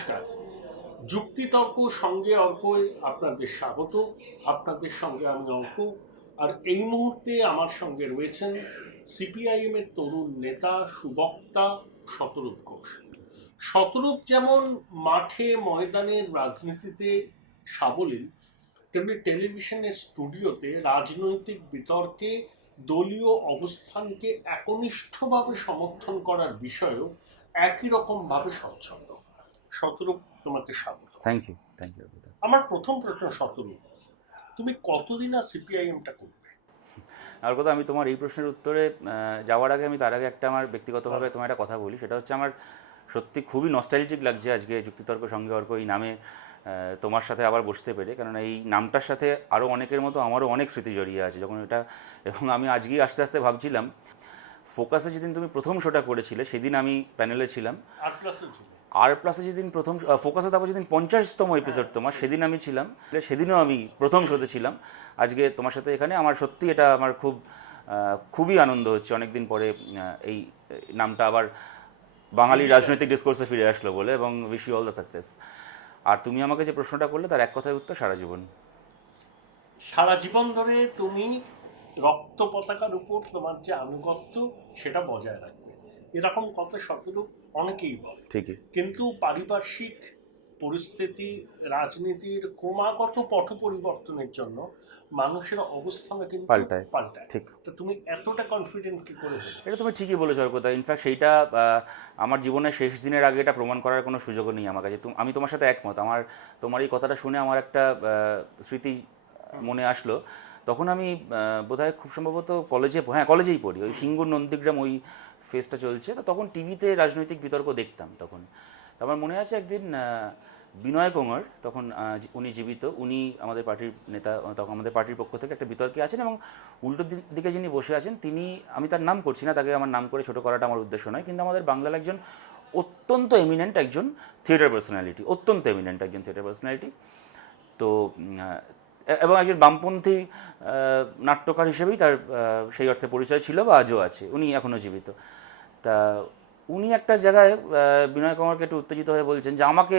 নমস্কার। যুক্তিতর্ক সঙ্গে অর্কয় আপনাদের স্বাগত। আপনাদের সঙ্গে আমি অঙ্ক। আর এই মুহূর্তে আমার সঙ্গে রয়েছেন সিপিআইএম এর তরুণ নেতা, সুবক্তা শতরূপ ঘোষ। শতরূপ যেমন মাঠে ময়দানের রাজনীতিতে সাবলীল, তেমনি টেলিভিশনের স্টুডিওতে রাজনৈতিক বিতর্কে, দলীয় অবস্থানকে একনিষ্ঠভাবে সমর্থন করার বিষয়েও একই রকমভাবে স্বচ্ছন্দ। শতরূপ তোমাকে স্বাগত। থ্যাংক ইউ থ্যাংক ইউ আমার প্রথম প্রশ্ন শতরূপ তুমি কতদিন আর সিপিআইএমটা করবে? আর কথা আমি তোমার এই প্রশ্নের উত্তরে যাওয়ার আগে আমি তার আগে একটা আমার ব্যক্তিগতভাবে তোমার একটা কথা বলি সেটা হচ্ছে আমার সত্যি খুবই নস্টালজিক লাগছে আজকে যুক্তিতর্ক সঙ্গে অর্ক এই নামে তোমার সাথে আবার বসতে পেরে কারণ এই নামটার সাথে আরও অনেকের মতো আমারও অনেক স্মৃতি জড়িয়ে আছে যখন এটা এবং আমি আজকেই আস্তে আস্তে ভাবছিলাম ফোকাসে যেদিন তুমি প্রথম শোটা করেছিলে সেদিন আমি প্যানেলে ছিলাম। আর প্লাসে যেদিন প্রথম ফোকাসে তারপর যেদিন পঞ্চাশতম এপিসোড তোমার সেদিন আমি ছিলাম। সেদিনও আমি প্রথম শোতে ছিলাম। আজকে তোমার সাথে এখানে আমার সত্যি এটা আমার খুব খুবই আনন্দ হচ্ছে। অনেকদিন পরে এই নামটা আবার বাঙালি রাজনৈতিক ডিসকোর্সে ফিরে আসলো বলে এবং wish you all the success আর তুমি আমাকে যে প্রশ্নটা করলে তার এক কথায় উত্তর সারা জীবন। সারা জীবন ধরে তুমি রক্ত পতাকার উপর তোমার যে আনুগত্য সেটা বজায় রাখবে। এরকম কথা শতরূপ অনেকেই বলে। ঠিকই। কিন্তু পারিপার্শ্বিক পরিস্থিতি রাজনীতির ক্রমাগত পট পরিবর্তনের জন্য মানুষের অবস্থানে কিন্তু পাল্টায়। পাল্টায়। ঠিক। তো তুমি এতটা কনফিডেন্ট কি করে এটা তুমি ঠিকই বলেছ অর্কতা ইনফ্যাক্ট সেইটা আমার জীবনের শেষ দিনের আগে এটা প্রমাণ করার কোনো সুযোগও নেই আমার কাছে আমি তোমার সাথে একমত। আমার তোমার এই কথাটা শুনে আমার একটা স্মৃতি মনে আসলো। তখন আমি বোধহয় খুব সম্ভবত কলেজে হ্যাঁ কলেজেই পড়ি। ওই সিঙ্গুর নন্দীগ্রাম ওই ফেসটা চলছে, তো তখন টিভিতে রাজনৈতিক বিতর্ক দেখতাম তখন। আমার মনে আছে একদিন বিনয় কোঙর তখন উনি জীবিত, উনি আমাদের পার্টির নেতা তখন আমাদের পার্টির পক্ষ থেকে একটা বিতর্কে আছেন এবং উল্টো দিকে যিনি বসে আছেন, তিনি, আমি তার নাম করছি না, তাকে আমার নাম করে ছোট করাটা আমার উদ্দেশ্য নয়, কিন্তু আমাদের বাংলার একজন অত্যন্ত এমিনেন্ট একজন থিয়েটার পার্সোনালিটি অত্যন্ত এমিনেন্ট একজন থিয়েটার পার্সোনালিটি তো এবং একজন বামপন্থী নাট্যকার হিসেবেই তার সেই অর্থে পরিচয় ছিল বা আজও আছে, উনি এখনও জীবিত। তা উনি একটা জায়গায় বিনয় কুমারকে একটু উত্তেজিত হয়ে বলছেন যে আমাকে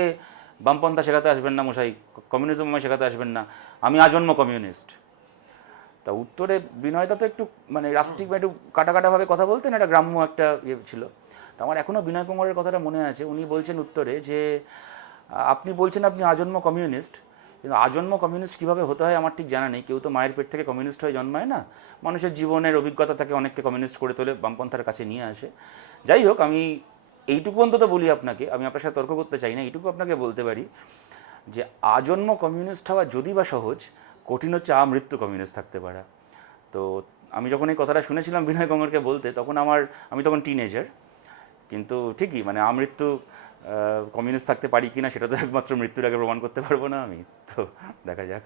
বামপন্থা শেখাতে আসবেন না মশাই, কমিউনিজম আমায় শেখাতে আসবেন না, আমি আজন্ম কমিউনিস্ট। তা উত্তরে বিনয়দা তো একটু মানে রাষ্ট্রিক একটু কাটা কাটাভাবে কথা বলতেন একটা গ্রাম্য একটা ইয়ে ছিল। তো আমার এখনও বিনয় কুমারের কথাটা মনে আছে, উনি বলছেন উত্তরে যে আপনি বলছেন আপনি আজন্ম কমিউনিস্ট কিন্তু আজন্ম কমিউনিস্ট কীভাবে হতে হয় আমার ঠিক জানা নেই। কেউ তো মায়ের পেট থেকে কমিউনিস্ট হয়ে জন্মায় না। মানুষের জীবনের অভিজ্ঞতা তাকে অনেককে কমিউনিস্ট করে তোলে, বামপন্থার কাছে নিয়ে আসে। যাই হোক, আমি এইটুকু অন্তত বলি আপনাকে। আমি আপনার সাথে তর্ক করতে চাই না, এইটুকু আপনাকে বলতে পারি যে আজন্ম কমিউনিস্ট হওয়া যদি বা সহজ, কঠিন হচ্ছে আমৃত্যু কমিউনিস্ট থাকতে পারা। তো আমি যখন এই কথাটা শুনেছিলাম বিনয় কঙ্গরকে বলতে, তখন আমার, আমি তখন টিনেজার কিন্তু ঠিকই মানে আমৃত্যু কমিউনিস্ট থাকতে পারি কিনা সেটা তো একমাত্র মৃত্যুর আগে প্রমাণ করতে পারব না আমি তো দেখা যাক।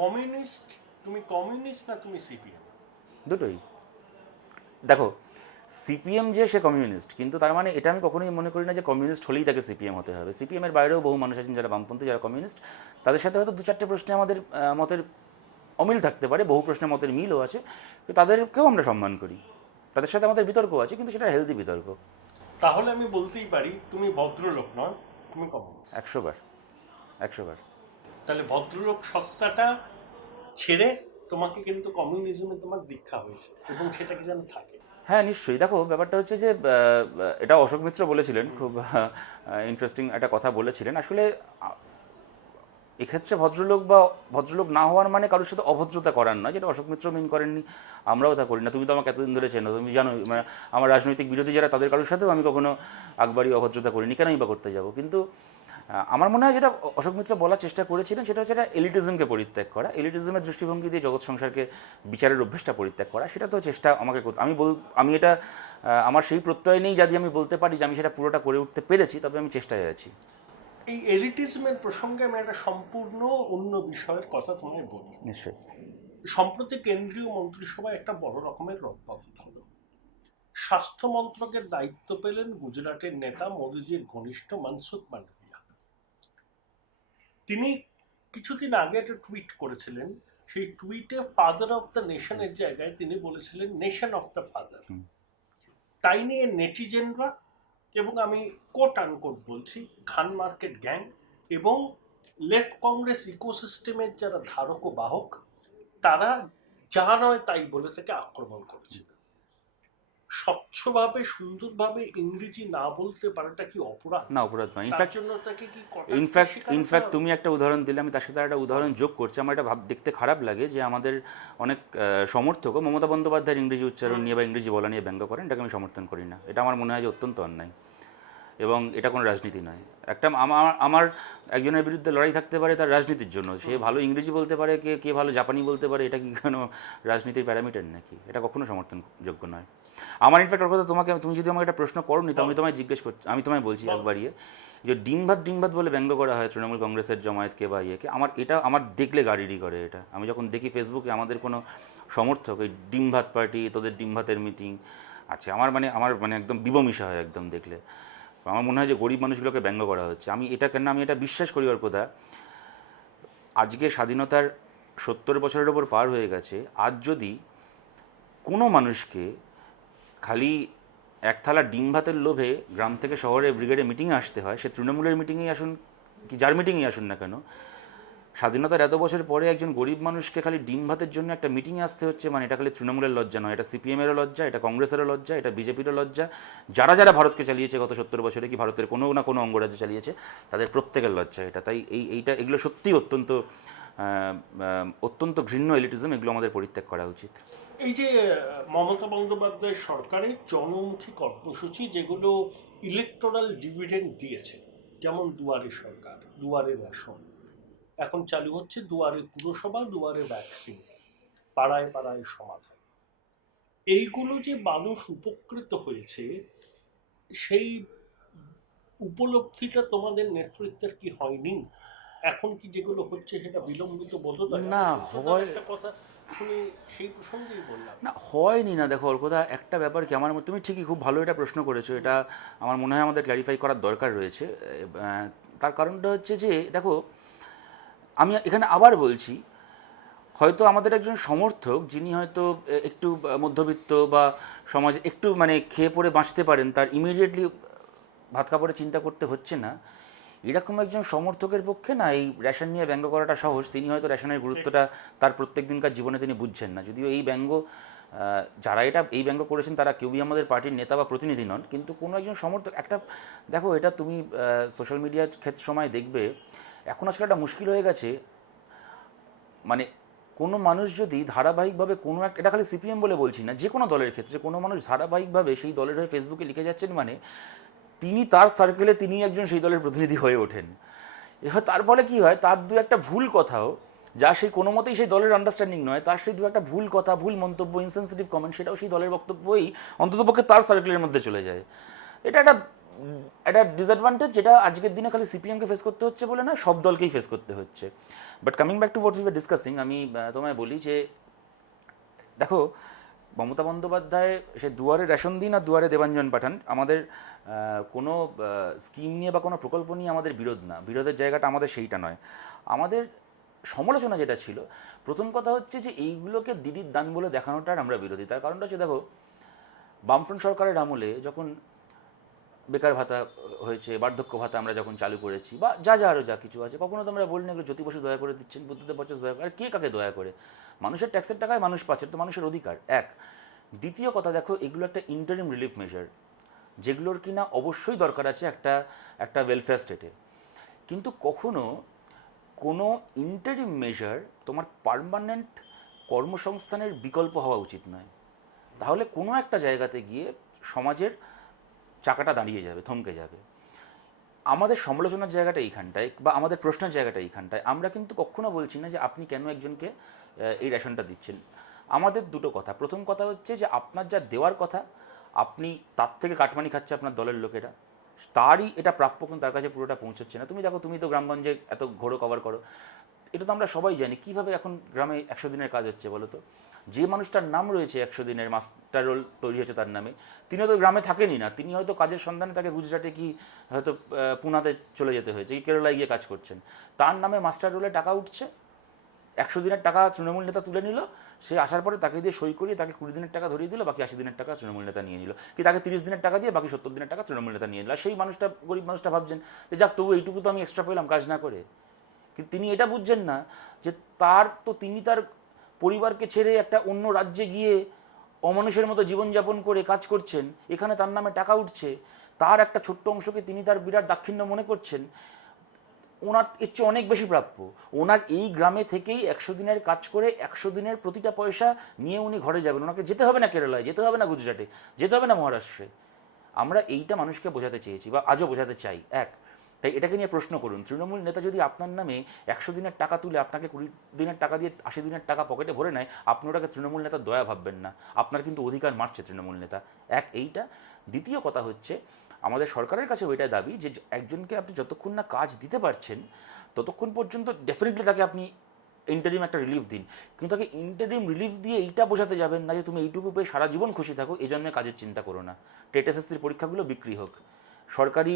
কমিউনিস্ট তুমি কমিউনিস্ট না তুমি সিপিএম দুটোই। দেখো সিপিএম যে সে কমিউনিস্ট কিন্তু তার মানে এটা আমি কখনোই মনে করি না যে কমিউনিস্ট হলেই তাকে সিপিএম হতে হবে। সিপিএম এর বাইরেও বহু মানুষ আছেন যারা বামপন্থী যারা কমিউনিস্ট তাদের সাথে হয়তো দু চারটে প্রশ্নে আমাদের মতের অমিল থাকতে পারে বহু প্রশ্নে মতের মিলও আছে। তাদেরকেও আমরা সম্মান করি। তাদের সাথে আমাদের বিতর্ক আছে কিন্তু সেটা হেলদি বিতর্ক। তাহলে আমি বলতেই পারি তুমি ভদ্রলোক নয় তুমি কমিউনিস্ট একশো বার একশো বার তাহলে ভদ্রলোক সত্তাটা ছেড়ে তোমাকে কিন্তু কমিউনিজমে তোমার দীক্ষা হয়েছে এবং সেটাকে যেন থাকে? হ্যাঁ নিশ্চয়ই। দেখো ব্যাপারটা হচ্ছে যে এটা অশোক মিত্র বলেছিলেন খুব ইন্টারেস্টিং একটা কথা বলেছিলেন। আসলে এক্ষেত্রে ভদ্রলোক বা ভদ্রলোক না হওয়ার মানে কারোর সাথে অভদ্রতা করার নয়, যেটা অশোক মিত্র মেন করেননি, আমরাও তা করি না। তুমি তো আমাকে এতদিন ধরে চেনো, তুমি জানো মানে আমার রাজনৈতিক বিরোধী যারা, তাদের কারোর সাথেও আমি কখনো আকবারই অভদ্রতা করিনি কেনই বা করতে যাব? কিন্তু আমার মনে হয় যেটা অশোক মিত্র বলার চেষ্টা করেছিলেন, সেটা হচ্ছে এটা এলিটিজমকে পরিত্যাগ করা এলিটিজমের দৃষ্টিভঙ্গি দিয়ে জগৎ সংসারকে বিচারের অভ্যেসটা পরিত্যাগ করা, সেটা তো চেষ্টা আমাকে করতে, আমি বল, আমি এটা আমার সেই প্রত্যয় নেই যদি আমি বলতে পারি যে আমি সেটা পুরোটা করে উঠতে পেরেছি, তবে আমি চেষ্টায় আছি। এই এলিটিজমের প্রসঙ্গে আমি একটা সম্পূর্ণ অন্য বিষয়ের কথা তোমায় বলি। নিশ্চয়ই। সম্প্রতি কেন্দ্রীয় মন্ত্রিসভায় একটা বড় রকমের রদবদল হলো। স্বাস্থ্য মন্ত্রকের দায়িত্ব পেলেন গুজরাটের নেতা মোদিজির ঘনিষ্ঠ মনসুখ মান্ডভিয়া। তিনি কিছুদিন আগে একটা টুইট করেছিলেন। সেই টুইটে ফাদার অফ দ্য নেশনের জায়গায় তিনি বলেছিলেন নেশন অফ দ্য ফাদার তাই নিয়ে নেটিজেনরা এবং আমি কোট আনকোট বলছি খান মার্কেট গ্যাং এবং লেফট কংগ্রেস ইকোসিস্টেমের যারা ধারক ও বাহক, তারা যা নয় তাই বলে থেকে আক্রমণ করেছে স্বচ্ছভাবে সুন্দরভাবে ইংরেজি না বলতে পারাটা কি অপরাধ? না অপরাধ নয়। ইনফ্যাক্ট জন্য তাকে কি ইনফ্যাক্ট ইনফ্যাক্ট তুমি একটা উদাহরণ দিলে আমি তার সাথে একটা উদাহরণ যোগ করছি। আমার এটা ভাব দেখতে খারাপ লাগে যে আমাদের অনেক আহ, সমর্থকও মমতা বন্দ্যোপাধ্যায়ের ইংরেজি উচ্চারণ নিয়ে বা ইংরেজি বলা নিয়ে ব্যঙ্গ করেন এটাকে আমি সমর্থন করি না। এটা আমার মনে হয় যে অত্যন্ত অন্যায়। এবং এটা কোনো রাজনীতি নয়। একটা আমার আমার একজনের বিরুদ্ধে লড়াই থাকতে পারে তার রাজনীতির জন্য। সে ভালো ইংরেজি বলতে পারে কে কে ভালো জাপানি বলতে পারে এটা কি কোনো রাজনীতির প্যারামিটার নাকি? এটা কখনো সমর্থনযোগ্য নয়। আমার ইনফ্যাক্ট ওর কথা তোমাকে তুমি যদি আমাকে একটা প্রশ্ন করো নি তো আমি তোমায় জিজ্ঞেস করছি আমি তোমায় বলছি একবার ইয়ে যে ডিম ভাত ডিম ভাত বলে ব্যঙ্গ করা হয় তৃণমূল কংগ্রেসের জমায়েতকে বা ইয়েকে আমার এটা আমার দেখলে গাড়িরই করে এটা। আমি যখন দেখি ফেসবুকে আমাদের কোনো সমর্থক ওই ডিম ভাত পার্টি তোদের ডিম ভাতের মিটিং আছে আমার মানে আমার মানে একদম বিবমিশা হয় একদম দেখলে। আমার মনে হয় যে গরিব মানুষগুলোকে ব্যঙ্গ করা হচ্ছে। আমি এটা কেন আমি এটা বিশ্বাস করি ওর কথা। আজকে স্বাধীনতার সত্তর বছরের ওপর পার হয়ে গেছে। আজ যদি কোনো মানুষকে খালি এক থালা ডিম ভাতের লোভে গ্রাম থেকে শহরে ব্রিগেডে মিটিংয়ে আসতে হয়। সে তৃণমূলের মিটিংয়েই আসুন কি যার মিটিংয়েই আসুন না কেন? স্বাধীনতার এত বছর পরে একজন গরিব মানুষকে খালি ডিম ভাতের জন্য একটা মিটিংয়ে আসতে হচ্ছে মানে এটা খালি তৃণমূলের লজ্জা নয়। এটা সিপিএমেরও লজ্জা, এটা কংগ্রেসেরও লজ্জা, এটা বিজেপিরও লজ্জা। যারা যারা ভারতকে চালিয়েছে গত সত্তর বছরে কি ভারতের কোনো না কোনো অঙ্গরাজ্য চালিয়েছে, তাদের প্রত্যেকের লজ্জা এটা। তাই এই এইটা এগুলো সত্যিই অত্যন্ত অত্যন্ত ঘৃণ্য এলিটিজম এগুলো আমাদের পরিত্যাগ করা উচিত। এই যে মমতা বন্দ্যোপাধ্যায় সরকারের জনমুখী কর্মসূচি যেগুলো ইলেকটোরাল ডিভিডেন্ড দিয়েছে যেমন দুয়ারে সরকার দুয়ারে রেশন এখন চালু হচ্ছে দুয়ারে পুরসভা দুয়ারে ভ্যাকসিন পাড়ায় পাড়ায় সমাধান। এইগুলো যে মানুষ উপকৃত হয়েছে সেই উপলব্ধিটা তোমাদের নেতৃত্বের কি হয়নি? এখন কি যেগুলো হচ্ছে সেটা বিলম্বিত বোধোদয় না, একটা কথা না, হয়নি না, দেখো কথা একটা ব্যাপার কি, আমার তুমি ঠিকই খুব ভালো এটা প্রশ্ন করেছ, এটা আমার মনে হয় আমাদের ক্ল্যারিফাই করার দরকার রয়েছে। তার কারণটা হচ্ছে যে, দেখো, আমি এখানে আবার বলছি, হয়তো আমাদের একজন সমর্থক, যিনি হয়তো একটু মধ্যবিত্ত বা সমাজে একটু মানে খেয়ে পড়ে বাঁচতে পারেন, তার ইমিডিয়েটলি ভাত কাপড়ে চিন্তা করতে হচ্ছে না। এরকম একজন সমর্থকের পক্ষে না এই রেশন নিয়ে ব্যঙ্গ করাটা সহজ। তিনি হয়তো রেশনের গুরুত্বটা তার প্রত্যেক দিনকার জীবনে তিনি বুঝছেন না। যদিও এই ব্যঙ্গ যারা এটা এই ব্যঙ্গ করেছেন তারা কেউই আমাদের পার্টির নেতা বা প্রতিনিধি নন কিন্তু কোনো একজন সমর্থক একটা দেখো এটা তুমি সোশ্যাল মিডিয়ার ক্ষেত্রে সময় দেখবে এখন আজকাল একটা মুশকিল হয়ে গেছে। মানে কোনো মানুষ যদি ধারাবাহিকভাবে কোনো একটা এটা খালি সিপিএম বলে বলছি না যে কোনো দলের ক্ষেত্রে কোনো মানুষ ধারাবাহিকভাবে সেই দলের হয়ে ফেসবুকে লিখে যাচ্ছেন মানে তিনি তার সার্কেলে তিনি একজন সেই দলের প্রতিনিধি হয়ে ওঠেন। এবার তার ফলে কি হয়? তার দু একটা ভুল কথাও, যা সেই কোনো মতেই সেই দলের আন্ডারস্ট্যান্ডিং নয়, তার সেই দু একটা ভুল কথা, ভুল মন্তব্য ইনসেন্সিটিভ কমেন্ট সেটাও সেই দলের বক্তব্যই অন্ততপক্ষে তার সার্কেলের মধ্যে চলে যায়। এটা একটা একটা ডিসঅ্যাডভান্টেজ যেটা আজকের দিনে খালি সিপিএমকে ফেস করতে হচ্ছে বলে না, সব দলকেই ফেস করতে হচ্ছে। But coming back to what we are discussing আমি তোমায় বলি যে, দেখো মমতা বন্দ্যোপাধ্যায় সে দুয়ারে রেশন দিন আর দুয়ারে দেবাঞ্জন পাঠান। আমাদের কোনো স্কিম নিয়ে বা কোনো প্রকল্প নিয়ে আমাদের বিরোধ না। বিরোধের জায়গাটা আমাদের সেইটা নয়। আমাদের সমালোচনা যেটা ছিল, প্রথম কথা হচ্ছে যে এইগুলোকে দিদির দান বলে দেখানোটার আমরা বিরোধী। তার কারণটা হচ্ছে, দেখো, বামফ্রন্ট সরকারের আমলে যখন বেকার ভাতা হয়েছে, বার্ধক্য ভাতা আমরা যখন চালু করেছি, বা যা যা আরও যা কিছু আছে, কখনো তো আমরা বলিনি এগুলো জ্যোতি বসু দয়া করে দিচ্ছেন, বুদ্ধদেব বচ্চন দয়া করে কে কাকে দয়া করে? মানুষের ট্যাক্সের টাকায় মানুষ পাচ্ছে তো মানুষের অধিকার। এক, দ্বিতীয় কথা, দেখো, এগুলো একটা ইন্টারিম রিলিফ মেজার যেগুলোর কিনা অবশ্যই দরকার আছে একটা একটা ওয়েলফেয়ার স্টেটে কিন্তু কখনো কোনো ইন্টারিম মেজার তোমার পার্মানেন্ট কর্মসংস্থানের বিকল্প হওয়া উচিত নয়। তাহলে কোনো একটা জায়গাতে গিয়ে সমাজের চাকাটা দাঁড়িয়ে যাবে, থমকে যাবে। আমাদের সমালোচনার জায়গাটা এইখানটায়, বা আমাদের প্রশ্নের জায়গাটা এইখানটায়। আমরা কিন্তু কখনো বলছি না যে আপনি কেন একজনকে এই রেশনটা দিচ্ছেন। আমাদের দুটো কথা। প্রথম কথা হচ্ছে যে আপনার যা দেওয়ার কথা, আপনি তার থেকে কাটমানি খাচ্ছে আপনার দলের লোকেরা। তারই এটা প্রাপ্য কিন্তু তার কাছে পুরোটা পৌঁছচ্ছে না। তুমি দেখো, তুমি তো গ্রামগঞ্জে এত ঘোরো কভার করো। এটা তো আমরা সবাই জানি। কীভাবে এখন গ্রামে একশো দিনের কাজ হচ্ছে বলো তো? যে মানুষটার নাম রয়েছে একশো দিনের, মাস্টার রোল তৈরি হয়েছে তার নামে, তিনি হয়তো গ্রামে থাকেনই না। তিনি হয়তো কাজের সন্ধানে তাকে গুজরাটে কি হয়তো পুনাতে চলে যেতে হয়েছে, কি কেরালায় গিয়ে কাজ করছেন। তার নামে মাস্টার রোলে টাকা উঠছে। একশো দিনের টাকা তৃণমূল নেতা তুলে নিল, সে আসার পরে তাকে দিয়ে সই করিয়ে তাকে কুড়ি দিনের টাকা ধরিয়ে দিল, বাকি আশি দিনের টাকা তৃণমূল নেতা নিয়ে নিল। কি তাকে তিরিশ দিনের টাকা দিয়ে বাকি সত্তর দিনের টাকা তৃণমূল নেতা নিয়ে নিল? সেই মানুষটা গরিব মানুষটা ভাবছেন যে যাক তবু এইটুকু তো আমি এক্সট্রা পেলাম, কাজ না করে। কিন্তু তিনি এটা বুঝছেন না যে তার তো তিনি তার পরিবারকে ছেড়ে একটা অন্য রাজ্যে গিয়ে অমানুষের মতো জীবনযাপন করে কাজ করছেন, এখানে তার নামে টাকা উঠছে, তার একটা ছোট্ট অংশকে তিনি তার বিরাট দাক্ষিণ্য মনে করছেন ওনার এর চেয়ে অনেক বেশি প্রাপ্য। ওনার এই গ্রামে থেকেই একশো দিনের কাজ করে একশো দিনের প্রতিটা পয়সা নিয়ে উনি ঘরে যাবেন। ওনাকে যেতে হবে না কেরালায়, যেতে হবে না গুজরাটে, যেতে হবে না মহারাষ্ট্রে। আমরা এইটা মানুষকে বোঝাতে চেয়েছি বা আজও বোঝাতে চাই। এক, তাই এটাকে নিয়ে প্রশ্ন করুন। তৃণমূল নেতা যদি আপনার নামে একশো দিনের টাকা তুলে আপনাকে কুড়ি দিনের টাকা দিয়ে আশি দিনের টাকা পকেটে ভরে নেয়, আপনি ওটাকে তৃণমূল নেতা দয়া ভাববেন না। আপনার কিন্তু অধিকার মারছে তৃণমূল নেতা। এক, এইটা। দ্বিতীয় কথা হচ্ছে আমাদের সরকারের কাছে ওইটাই দাবি যে একজনকে আপনি যতক্ষণ না কাজ দিতে পারছেন, ততক্ষণ পর্যন্ত ডেফিনেটলি তাকে আপনি ইন্টারিম একটা রিলিফ দিন। কিন্তু তাকে ইন্টারিম রিলিফ দিয়ে এইটা বোঝাতে যাবেন না যে তুমি এইটুকু পেয়ে সারা জীবন খুশি থাকো, এই জন্য কাজের চিন্তা করো না। টেট এসএসসির পরীক্ষাগুলো বিক্রি হোক, সরকারি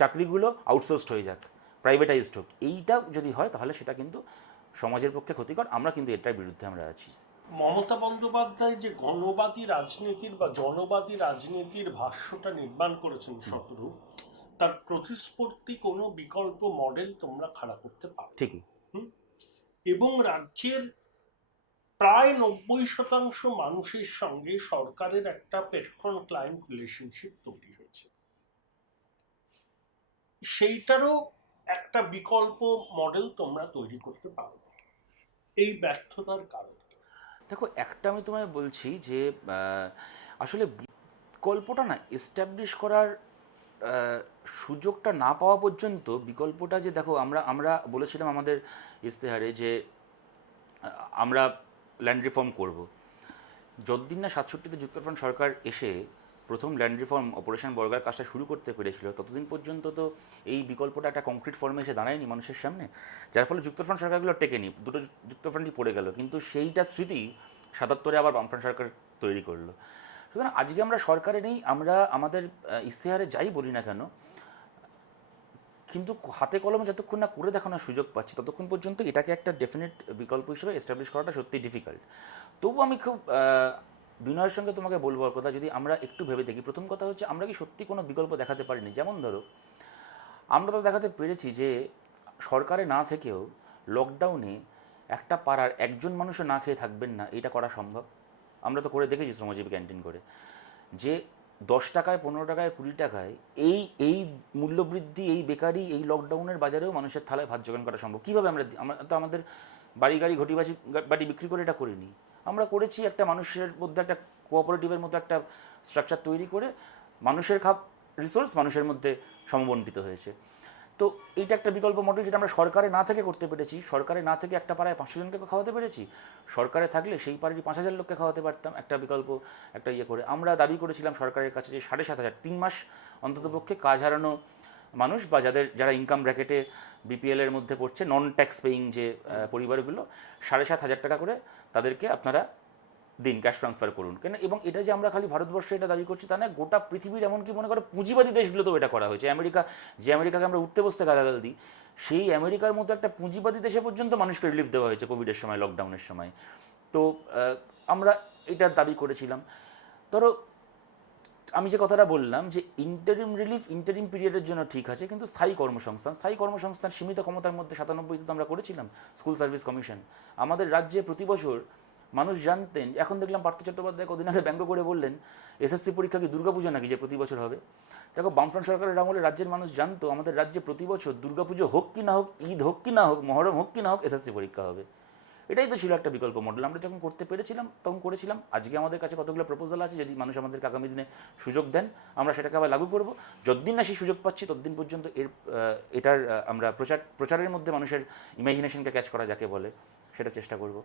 চাকরিগুলো আউটসোর্সড হয়ে যাক প্রাইভেটাইজড হোক। এইটা যদি হয় তাহলে সেটা কিন্তু সমাজের পক্ষে ক্ষতিকর, আমরা কিন্তু এটার বিরুদ্ধে আমরা আছি। মমতা বন্দ্যোপাধ্যায় যে গণবাদী রাজনীতির বা জনবাদী রাজনীতির ভাষ্যটা নির্মাণ করেছেন শতরূ তার প্রতিস্পর্ধী কোনো বিকল্প মডেল তোমরা খাড়া করতে পারো। ঠিকই। এবং রাজ্যের প্রায় নব্বই শতাংশ মানুষের সঙ্গে সরকারের একটা পেট্রন ক্লায়েন্ট রিলেশনশিপ তৈরি হয়েছে। সেইটারও একটা বিকল্প মডেল তোমরা তৈরি করতে পারো। এই ব্যর্থতার কারণ। দেখো, একটা আমি তোমায় বলছি যে আসলে বিকল্পটা না এস্টাবলিশ করার সুযোগটা না পাওয়া পর্যন্ত বিকল্পটা যে দেখো, আমরা আমরা বলেছিলাম আমাদের ইস্তেহারে যে আমরা ল্যান্ড রিফর্ম করব। যতদিন না সাতষট্টিতে যুক্তরাষ্ট্র সরকার এসে প্রথম ল্যান্ড রিফর্ম অপারেশন বর্গার কাজটা শুরু করতে পেরেছিল, ততদিন পর্যন্ত তো এই বিকল্পটা একটা কংক্রিট ফর্মে এসে দাঁড়ায়নি মানুষের সামনে, যার ফলে যুক্তফ্রন্ট সরকারগুলো টেকেনি, দুটো যুক্তফ্রন্টই পড়ে গেল, কিন্তু সেইটা স্মৃতি সাতাত্তরে আবার বামফ্রন্ট সরকার তৈরি করল। সুতরাং আজকে আমরা সরকারে নেই, আমরা আমাদের ইশতেহারে যাই বলি না কেন, কিন্তু হাতে কলমে যতক্ষণ না করে দেখানোর সুযোগ পাচ্ছি, ততক্ষণ পর্যন্ত এটাকে একটা ডেফিনেট বিকল্প হিসেবে এস্টাবলিশ করাটা সত্যি ডিফিকাল্ট তবু আমি খুব বিনয়ের সঙ্গে তোমাকে বলব আর কথা, যদি আমরা একটু ভেবে দেখি, প্রথম কথা হচ্ছে আমরা কি সত্যি কোনো বিকল্প দেখাতে পারিনি? যেমন ধরো, আমরা তো দেখাতে পেরেছি যে সরকারে না থেকেও লকডাউনে একটা পাড়ার একজন মানুষও না খেয়ে থাকবেন না, এটা করা সম্ভব? আমরা তো করে দেখেছি শ্রমজীবী ক্যান্টিন করে, যে দশ টাকায়, পনেরো টাকায়, কুড়ি টাকায় এই এই মূল্যবৃদ্ধি, এই বেকারি, এই লকডাউনের বাজারেও মানুষের থালায় ভাত জোগান করা সম্ভব? কীভাবে আমরা আমরা তো আমাদের বাড়ি গাড়ি, ঘটি বাড়ি বিক্রি করে এটা করিনি। আমরা করেছি একটা মানুষের মধ্যে একটা কোঅপারেটিভের মধ্যে একটা স্ট্রাকচার তৈরি করে মানুষের খাপ রিসোর্স মানুষের মধ্যে সমবন্টিত হয়েছে। তো এইটা একটা বিকল্প মডেল যেটা আমরা সরকারে না থেকে করতে পেরেছি। সরকারে না থেকে একটা পাড়ায় পাঁচশো জনকে খাওয়াতে পেরেছি। সরকারে থাকলে সেই পাড়ারই পাঁচ হাজার লোককে খাওয়াতে পারতাম। একটা বিকল্প, একটা ইয়ে করে। আমরা দাবি করেছিলাম সরকারের কাছে যে সাড়ে সাত হাজার, তিন মাস অন্ততপক্ষে কাজ হারানো মানুষ বা যাদের, যারা ইনকাম ব্র্যাকেটে বিপিএল এর মধ্যে পড়ছে নন ট্যাক্স পেইং যে পরিবারগুলো, সাড়ে সাত হাজার টাকা করে তাদেরকে আপনারা দিন ক্যাশ ট্রান্সফার করুন। কেন? এবং এটা যে আমরা খালি ভারতবর্ষে এটা দাবি করছি তা না গোটা পৃথিবীর এমনকি মনে করো পুঁজিবাদী দেশগুলোতেও এটা করা হয়েছে। আমেরিকা, যে আমেরিকাকে আমরা উঠতে বসতে গালাগাল দিই, সেই আমেরিকার মতো একটা পুঁজিবাদী দেশে পর্যন্ত মানুষকে রিলিফ দেওয়া হয়েছে কোভিডের সময় লকডাউনের সময়। তো আমরা এটা দাবি করেছিলাম। ধরো আমি যে কথাটা বললাম যে ইন্টারিম রিলিফ ইন্টারিম পিরিয়ডের জন্য ঠিক আছে, কিন্তু স্থায়ী কর্মসংস্থান স্থায়ী কর্মসংস্থান সীমিত ক্ষমতার মধ্যে সাতানব্বইতে তো আমরা করেছিলাম স্কুল সার্ভিস কমিশন আমাদের রাজ্যে প্রতি বছর মানুষ জানতেন, এখন দেখলাম পার্থ চট্টোপাধ্যায় কদিন আগে ব্যঙ্গ করে বললেন, এসএসসি পরীক্ষা কি দুর্গাপুজো নাকি যে প্রতি বছর হবে? দেখো, বামফ্রন্ট সরকারের আমলে রাজ্যের মানুষ জানতো, আমাদের রাজ্যে প্রতি বছর দুর্গাপুজো হোক কি না হোক, ঈদ হোক কি না হোক, মহরম হোক কি না হোক, এসএসসি পরীক্ষা হবে। এটাই তো ছিল একটা বিকল্প মডেল আমরা যখন করতে পেরেছিলাম, তখন করেছিলাম। আজকে আমাদের কাছে কতগুলো প্রপোজাল আছে, যদি মানুষ আমাদেরকে আগামী দিনে সুযোগ দেন, আমরা সেটাকে আবার লাগু করব। যতদিন না সেই সুযোগ পাচ্ছি, ততদিন পর্যন্ত এর এটার আমরা প্রচার, প্রচারের মধ্যে মানুষের ইমাজিনেশনকে ক্যাচ করা যাকে বলে, সেটা চেষ্টা করব।